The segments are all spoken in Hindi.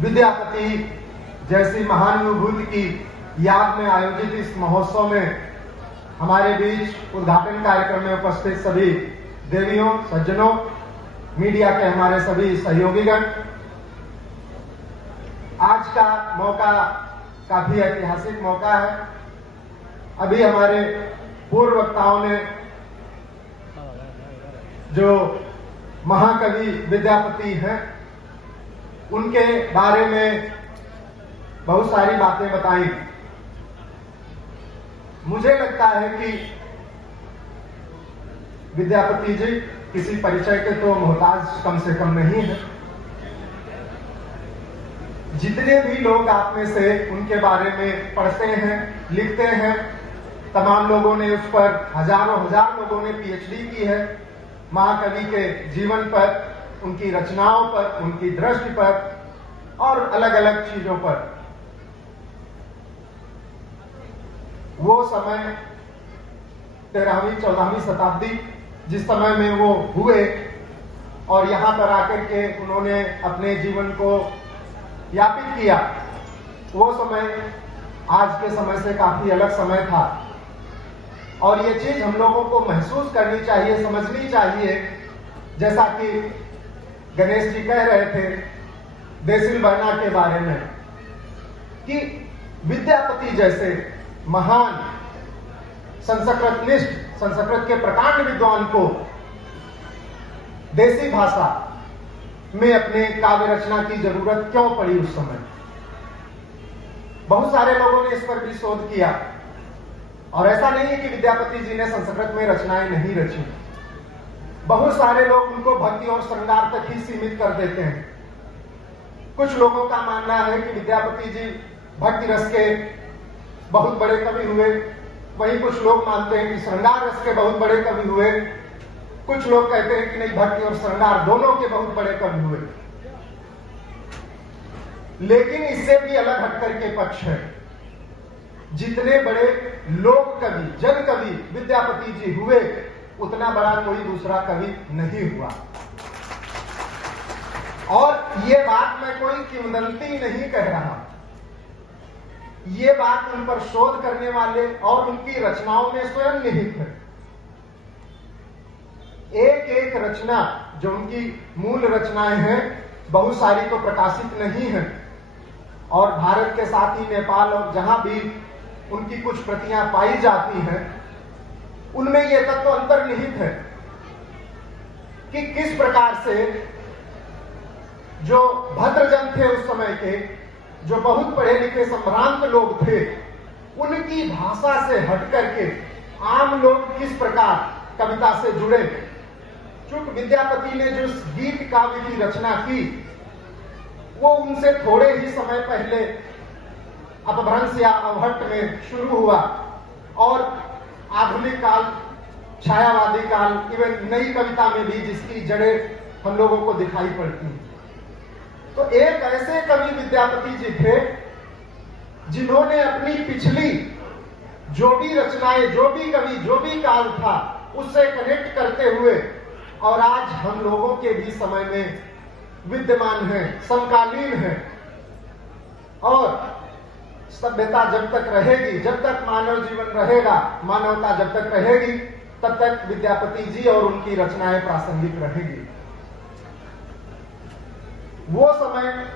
विद्यापति जैसी महान विभूति की याद में आयोजित इस महोत्सव में हमारे बीच उद्घाटन कार्यक्रम में उपस्थित सभी देवियों, सज्जनों, मीडिया के हमारे सभी सहयोगीगण, आज का मौका काफी ऐतिहासिक मौका है। अभी हमारे पूर्व वक्ताओं ने जो महाकवि विद्यापति हैं उनके बारे में बहुत सारी बातें बताई। मुझे लगता है कि विद्यापति जी किसी परिचय के तो मोहताज कम से कम नहीं है। जितने भी लोग आप में से उनके बारे में पढ़ते हैं, लिखते हैं, तमाम लोगों ने उस पर हजारों हजार लोगों ने पीएचडी की है। महाकवि के जीवन पर, उनकी रचनाओं पर, उनकी दृष्टि पर और अलग अलग चीजों पर। वो समय 13वीं 14वीं शताब्दी जिस समय में वो हुए और यहां पर आकर के उन्होंने अपने जीवन को यापित किया, वो समय आज के समय से काफी अलग समय था। और ये चीज हम लोगों को महसूस करनी चाहिए, समझनी चाहिए। जैसा कि गणेश जी कह रहे थे देसिल बर्ना के बारे में कि विद्यापति जैसे महान संस्कृतनिष्ठ, संस्कृत के प्रकांड विद्वान को देसी भाषा में अपने काव्य रचना की जरूरत क्यों पड़ी उस समय। बहुत सारे लोगों ने इस पर भी शोध किया और ऐसा नहीं है कि विद्यापति जी ने संस्कृत में रचनाएं नहीं रची। बहुत सारे लोग उनको भक्ति और श्रृंगार तक ही सीमित कर देते हैं। कुछ लोगों का मानना है कि विद्यापति जी भक्ति रस के बहुत बड़े कवि हुए, वहीं कुछ लोग मानते हैं कि श्रृंगार रस के बहुत बड़े कवि हुए। कुछ लोग कहते हैं कि नहीं, भक्ति और श्रृंगार दोनों के बहुत बड़े कवि हुए। लेकिन इससे भी अलग हटकर के पक्ष है। जितने बड़े लोक कवि, जन कवि विद्यापति जी हुए, उतना बड़ा कोई दूसरा कवि नहीं हुआ। और ये बात मैं कोई किंवदंती नहीं कह रहा, ये बात उन पर शोध करने वाले और उनकी रचनाओं में स्वयं निहित है। एक एक रचना जो उनकी मूल रचनाएं हैं, बहुत सारी तो प्रकाशित नहीं है और भारत के साथ ही नेपाल और जहां भी उनकी कुछ प्रतियां पाई जाती हैं, उनमें यह तत्व अंतर्निहित है कि किस प्रकार से जो भद्रजन थे उस समय के, जो बहुत पढ़े लिखे संभ्रांत लोग थे, उनकी भाषा से हट करके आम लोग किस प्रकार कविता से जुड़े। चूंकि विद्यापति ने जो गीत काव्य की रचना की वो उनसे थोड़े ही समय पहले अपभ्रंश या अवहट्ट में शुरू हुआ और आधुनिक काल, छायावादी काल, इवन नई कविता में भी जिसकी जड़ें हम लोगों को दिखाई पड़ती हैं। तो एक ऐसे कवि विद्यापति जी थे जिन्होंने अपनी पिछली जो भी रचनाएं, जो भी कवि, जो भी काल था, उससे कनेक्ट करते हुए और आज हम लोगों के भी समय में विद्यमान है, समकालीन है। और सभ्यता जब तक रहेगी, जब तक मानव जीवन रहेगा, मानवता जब तक रहेगी, तब तक विद्यापति जी और उनकी रचनाएं प्रासंगिक रहेगी। वो समय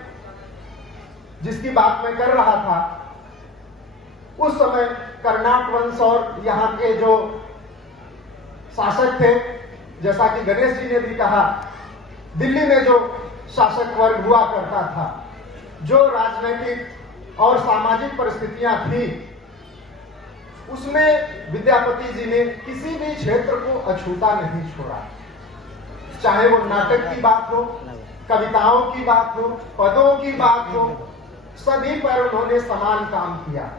जिसकी बात मैं कर रहा था, उस समय कर्नाट वंश और यहाँ के जो शासक थे, जैसा कि गणेश जी ने भी कहा, दिल्ली में जो शासक वर्ग हुआ करता था, जो राजनीतिक और सामाजिक परिस्थितियां थी, उसमें विद्यापति जी ने किसी भी क्षेत्र को अछूता नहीं छोड़ा। चाहे वो नाटक की बात हो, कविताओं की बात हो, पदों की बात हो, सभी पर उन्होंने समान काम किया।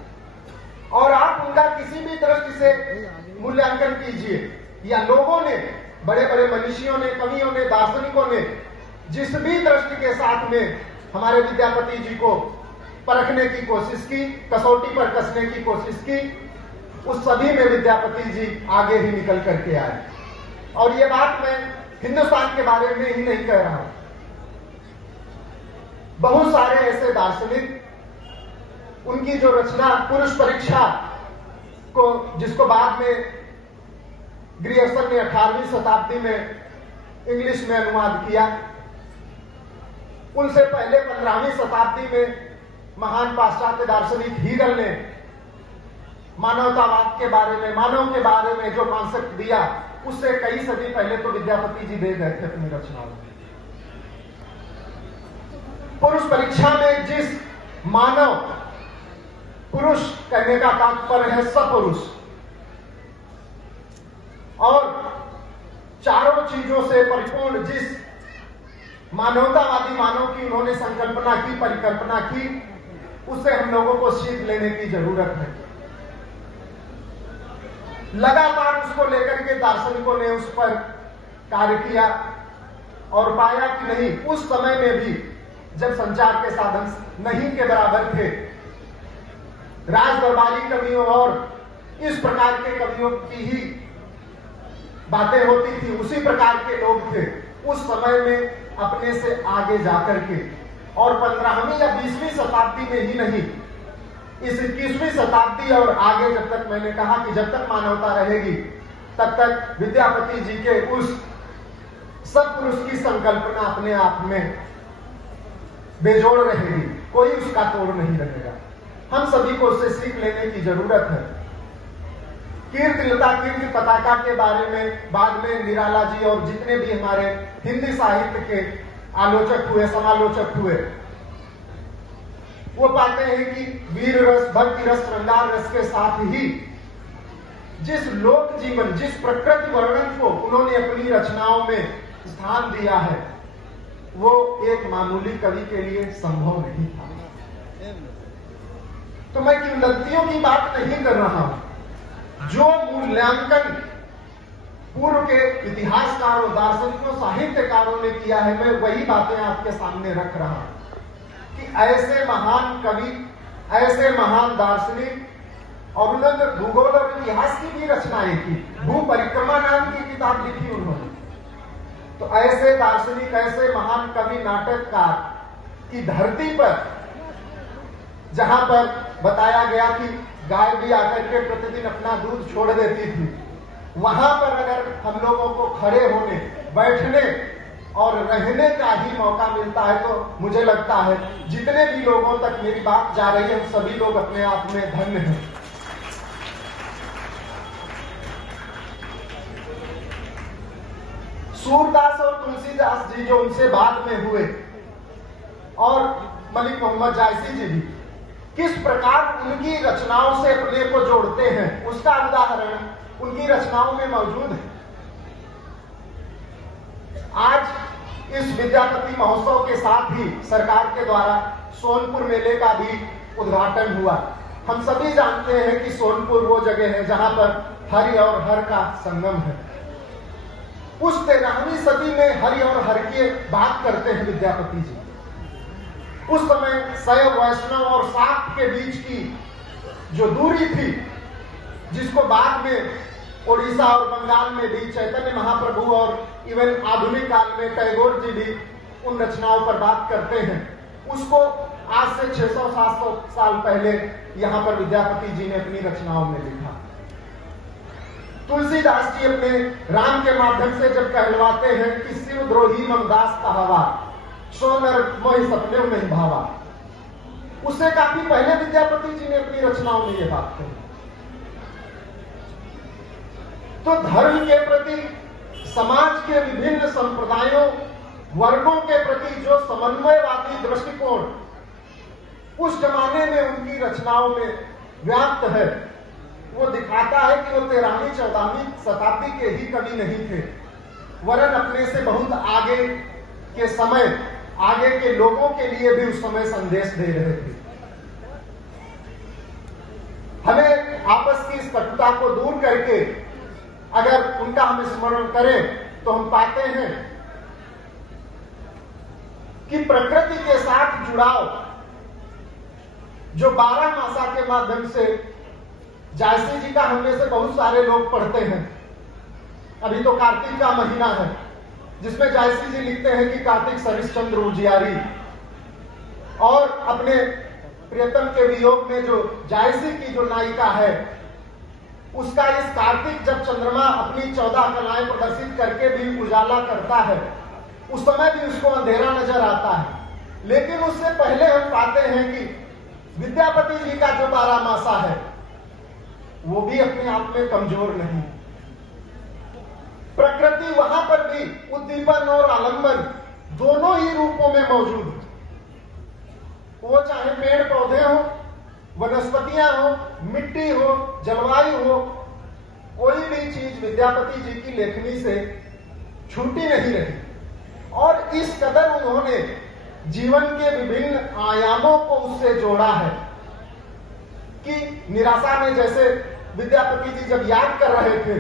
और आप उनका किसी भी दृष्टि से मूल्यांकन कीजिए, या लोगों ने, बड़े बड़े मनीषियों ने, कवियों ने, दार्शनिकों ने जिस भी दृष्टि के साथ में हमारे विद्यापति जी को परखने की कोशिश की, कसौटी पर कसने की कोशिश की, उस सभी में विद्यापति जी आगे ही निकल करके आए। और ये बात मैं हिंदुस्तान के बारे में ही नहीं कह रहा हूं, बहुत सारे ऐसे दार्शनिक, उनकी जो रचना पुरुष परीक्षा को, जिसको बाद में ग्रियर्सन ने 18वीं शताब्दी में इंग्लिश में अनुवाद किया, उनसे पहले 15वीं शताब्दी में महान पाश्चात्य दार्शनिक हीगल ने मानवतावाद के बारे में, मानव के बारे में जो कॉन्सेप्ट दिया, उससे कई सदी पहले तो विद्यापति जी दे गए थे अपनी रचनाओं में। पुरुष परीक्षा में जिस मानव, पुरुष कहने का तात्पर्य है सपुरुष, और चारों चीजों से परिपूर्ण जिस मानवतावादी मानव की उन्होंने संकल्पना की, परिकल्पना की, उससे हम लोगों को सीख लेने की जरूरत है। लगातार उसको लेकर के दार्शनिकों ने उस पर कार्य किया और पाया कि नहीं, उस समय में भी जब संचार के साधन नहीं के बराबर थे, राज दरबारी कवियों और इस प्रकार के कवियों की ही बातें होती थी, उसी प्रकार के लोग थे उस समय में अपने से आगे जाकर के, और 15वीं या 20वीं शताब्दी में ही नहीं, इस 21वीं शताब्दी और आगे, जब तक मैंने कहा कि जब तक मानवता रहेगी तब तक विद्यापति जी के उस सत्पुरुष की संकल्पना अपने आप में बेजोड़ रहेगी, कोई उसका तोड़ नहीं रहेगा। हम सभी को उससे सीख लेने की जरूरत है। कीर्तिलता, कीर्ति पताका के बारे में बाद में निराला जी और जितने भी हमारे हिंदी साहित्य के आलोचक हुए, समालोचक हुए, वो पाते हैं कि वीर रस, भक्ति रस, श्रृंगार रस के साथ ही जिस लोक जीवन, जिस प्रकृति वर्णन को उन्होंने अपनी रचनाओं में स्थान दिया है, वो एक मामूली कवि के लिए संभव नहीं था। तो मैं किंवदंतियों की बात नहीं कर रहा हूं, जो मूल्यांकन पूर्व के इतिहासकारों, दार्शनिकों, साहित्यकारों ने किया है, मैं वही बातें आपके सामने रख रहा हूं कि ऐसे महान कवि, ऐसे महान दार्शनिक, और उन्होंने भूगोल और इतिहास की भी रचनाएं की, भू परिक्रमा नाम की किताब लिखी उन्होंने। तो ऐसे दार्शनिक, ऐसे महान कवि, नाटककार की धरती पर, जहां पर बताया गया कि गाय भी आकर के प्रतिदिन अपना दूध छोड़ देती थी, वहां पर अगर हम लोगों को खड़े होने, बैठने और रहने का ही मौका मिलता है, तो मुझे लगता है जितने भी लोगों तक मेरी बात जा रही है, सभी लोग अपने आप में धन्य हैं। सूरदास और तुलसीदास जी जो उनसे बाद में हुए, और मलिक मोहम्मद जायसी जी भी, किस प्रकार उनकी रचनाओं से अपने को जोड़ते हैं, उसका उदाहरण उनकी रचनाओं में मौजूद है। आज इस विद्यापति महोत्सव के साथ ही सरकार के द्वारा सोनपुर मेले का भी उद्घाटन हुआ। हम सभी जानते हैं कि सोनपुर वो जगह है जहां पर हरि और हर का संगम है। उस 13वीं सदी में हरि और हर की बात करते हैं विद्यापति जी। उस समय शैव, वैष्णव और शाक्त के बीच की जो दूरी थी, जिसको बाद में ओडिशा और बंगाल में भी चैतन्य महाप्रभु और इवन आधुनिक काल में टैगोर जी भी उन रचनाओं पर बात करते हैं, उसको आज से 600-700 साल पहले यहां पर विद्यापति जी ने अपनी रचनाओं में लिखा। तुलसीदास जी अपने राम के माध्यम से जब कहलवाते हैं कि शिवद्रोही ममदास कहावा, सोनर मोहि सपने में भावा, उससे काफी पहले विद्यापति जी ने अपनी रचनाओं में यह बात कही। तो धर्म के प्रति, समाज के विभिन्न संप्रदायों, वर्गों के प्रति जो समन्वयवादी दृष्टिकोण उस जमाने में उनकी रचनाओं में व्याप्त है, वो दिखाता है कि वो 13वीं-14वीं शताब्दी के ही कवि नहीं थे, वरन अपने से बहुत आगे के समय, आगे के लोगों के लिए भी उस समय संदेश दे रहे थे। हमें आपस की इस कटुता को दूर करके अगर उनका हम स्मरण करें तो हम पाते हैं कि प्रकृति के साथ जुड़ाव जो 12 मासा के माध्यम से जायसी जी का हम में से बहुत सारे लोग पढ़ते हैं। अभी तो कार्तिक का महीना है, जिसमें जायसी जी लिखते हैं कि कार्तिक सरिश्चंद्र उजियारी, और अपने प्रियतम के वियोग में जो जायसी की जो नायिका है, उसका इस कार्तिक जब चंद्रमा अपनी 14 कलाएं प्रदर्शित करके भी उजाला करता है, उस समय भी उसको अंधेरा नजर आता है। लेकिन उससे पहले हम पाते हैं कि विद्यापति जी का जो 12 मासा है वो भी अपने आप में कमजोर नहीं। प्रकृति वहां पर भी उद्दीपन और आलंबन दोनों ही रूपों में मौजूद है। वो चाहे पेड़ पौधे हो, वनस्पतियां हो, मिट्टी हो, जलवायु हो, कोई भी चीज विद्यापति जी की लेखनी से छूटी नहीं रही। और इस कदर उन्होंने जीवन के विभिन्न आयामों को उससे जोड़ा है कि निराशा में जैसे विद्यापति जी जब याद कर रहे थे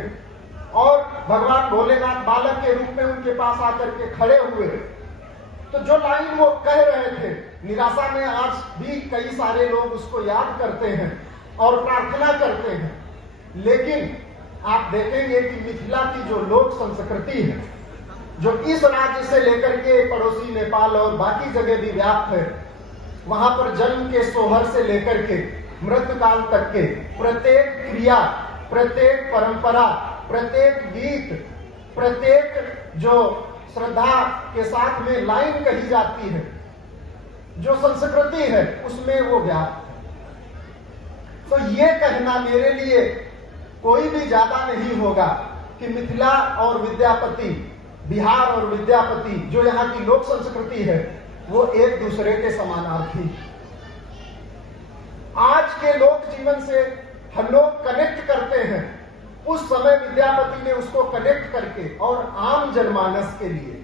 और भगवान भोलेनाथ बालक के रूप में उनके पास आकर के खड़े हुए, तो जो लाइन वो कह रहे थे, निराशा में आज भी कई सारे लोग उसको याद करते हैं और प्रार्थना करते हैं। लेकिन आप देखेंगे कि मिथिला की जो लोक संस्कृति है, जो इस राज्य से लेकर के पड़ोसी नेपाल और बाकी जगह भी व्याप्त है, वहां पर जन्म के सोहर से लेकर के मृत्यु काल तक के प्रत्येक क्रिया, प्रत्येक परंपरा, प्रत्येक गीत, प्रत्येक जो श्रद्धा के साथ में लाइन कही जाती है, जो संस्कृति है, उसमें वो व्याप्त है। तो ये कहना मेरे लिए कोई भी ज्यादा नहीं होगा कि मिथिला और विद्यापति, बिहार और विद्यापति, जो यहाँ की लोक संस्कृति है, वो एक दूसरे के समानार्थी। आज के लोक जीवन से हम लोग कनेक्ट करते हैं, उस समय विद्यापति ने उसको कनेक्ट करके और आम जनमानस के लिए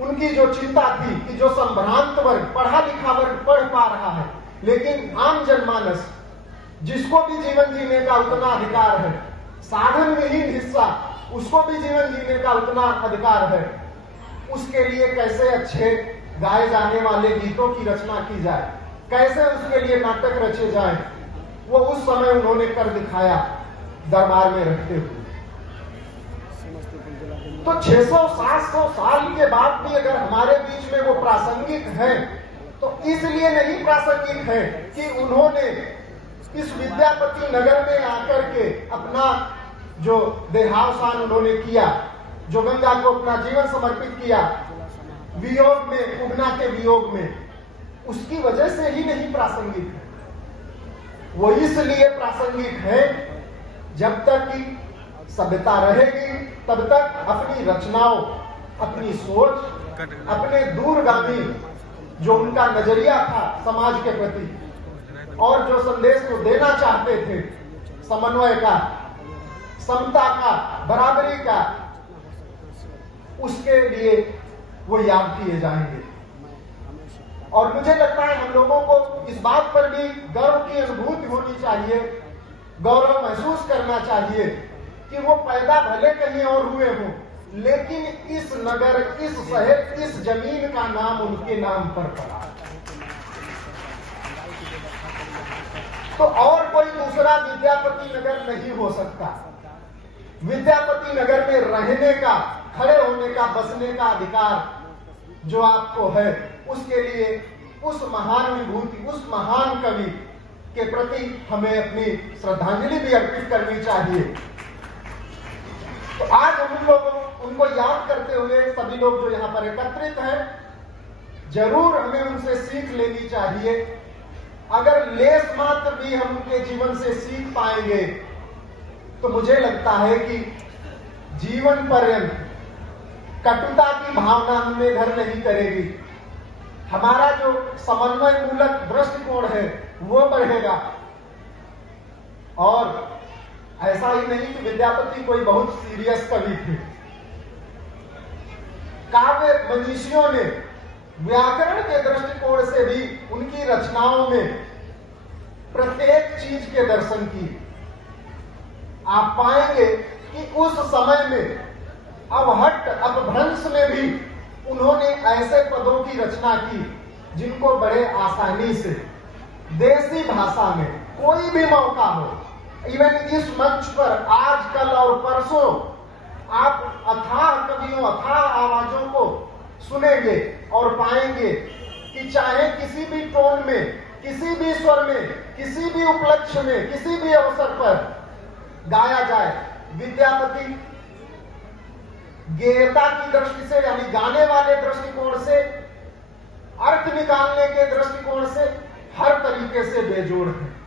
उनकी जो चिंता थी कि जो संभ्रांत वर्ग, पढ़ा लिखा वर्ग पढ़ पा रहा है, लेकिन आम जनमानस जिसको भी जीवन जीने का उतना अधिकार है, साधन विहीन हिस्सा उसको भी जीवन जीने का उतना अधिकार है, उसके लिए कैसे अच्छे गाए जाने वाले गीतों की रचना की जाए, कैसे उसके लिए नाटक रचे जाए, वो उस समय उन्होंने कर दिखाया दरबार में रहते हुए। तो 600-700 साल के बाद भी अगर हमारे बीच में वो प्रासंगिक है, तो इसलिए नहीं प्रासंगिक है कि उन्होंने इस विद्यापति नगर में आकर के अपना जो देहावसान उन्होंने किया, जो गंगा को अपना जीवन समर्पित किया, वियोग में, उगना के वियोग में, उसकी वजह से ही नहीं प्रासंगिक है। वो इसलिए प्रासंगिक है, जब तक कि सभ्यता रहेगी तब तक अपनी रचनाओं, अपनी सोच, अपने दूरगामी जो उनका नजरिया था समाज के प्रति और जो संदेश को देना चाहते थे, समन्वय का, समता का, बराबरी का, उसके लिए वो याद किए जाएंगे। और मुझे लगता है हम लोगों को इस बात पर भी गर्व की अनुभूति होनी चाहिए, गौरव महसूस करना चाहिए कि वो पैदा भले कहीं और हुए हों, लेकिन इस नगर, इस शहर, इस जमीन का नाम उनके नाम पर पड़ा। तो और कोई दूसरा विद्यापति नगर नहीं हो सकता। विद्यापति नगर में रहने का, खड़े होने का, बसने का अधिकार जो आपको है, उसके लिए उस महान विभूति, उस महान कवि के प्रति हमें अपनी श्रद्धांजलि भी अर्पित करनी चाहिए। तो आज हम लोग उनको याद करते हुए सभी लोग जो यहाँ पर एकत्रित हैं, जरूर हमें उनसे सीख लेनी चाहिए। अगर लेस मात्र भी हम उनके जीवन से सीख पाएंगे तो मुझे लगता है कि जीवन पर्यंत कटुता की भावना हमें घर नहीं करेगी। हमारा जो समन्वय मूलक दृष्टिकोण है वो बढ़ेगा। और ऐसा ही नहीं कि विद्यापति कोई बहुत सीरियस कवि थे। काव्य मनीषियों ने व्याकरण के दृष्टिकोण से भी उनकी रचनाओं में प्रत्येक चीज के दर्शन की। आप पाएंगे कि उस समय में अवहट्ट, अपभ्रंश में भी उन्होंने ऐसे पदों की रचना की जिनको बड़े आसानी से देसी भाषा में कोई भी मौका हो, इवन इस मंच पर आज, कल और परसों आप अथाह कवियों, अथाह आवाजों को सुनेंगे और पाएंगे कि चाहे किसी भी टोन में, किसी भी स्वर में, किसी भी उपलक्ष्य में, किसी भी अवसर पर गाया जाए, विद्यापति गेयता की दृष्टि से यानी गाने वाले दृष्टिकोण से, अर्थ निकालने के दृष्टिकोण से हर तरीके से बेजोड़ है।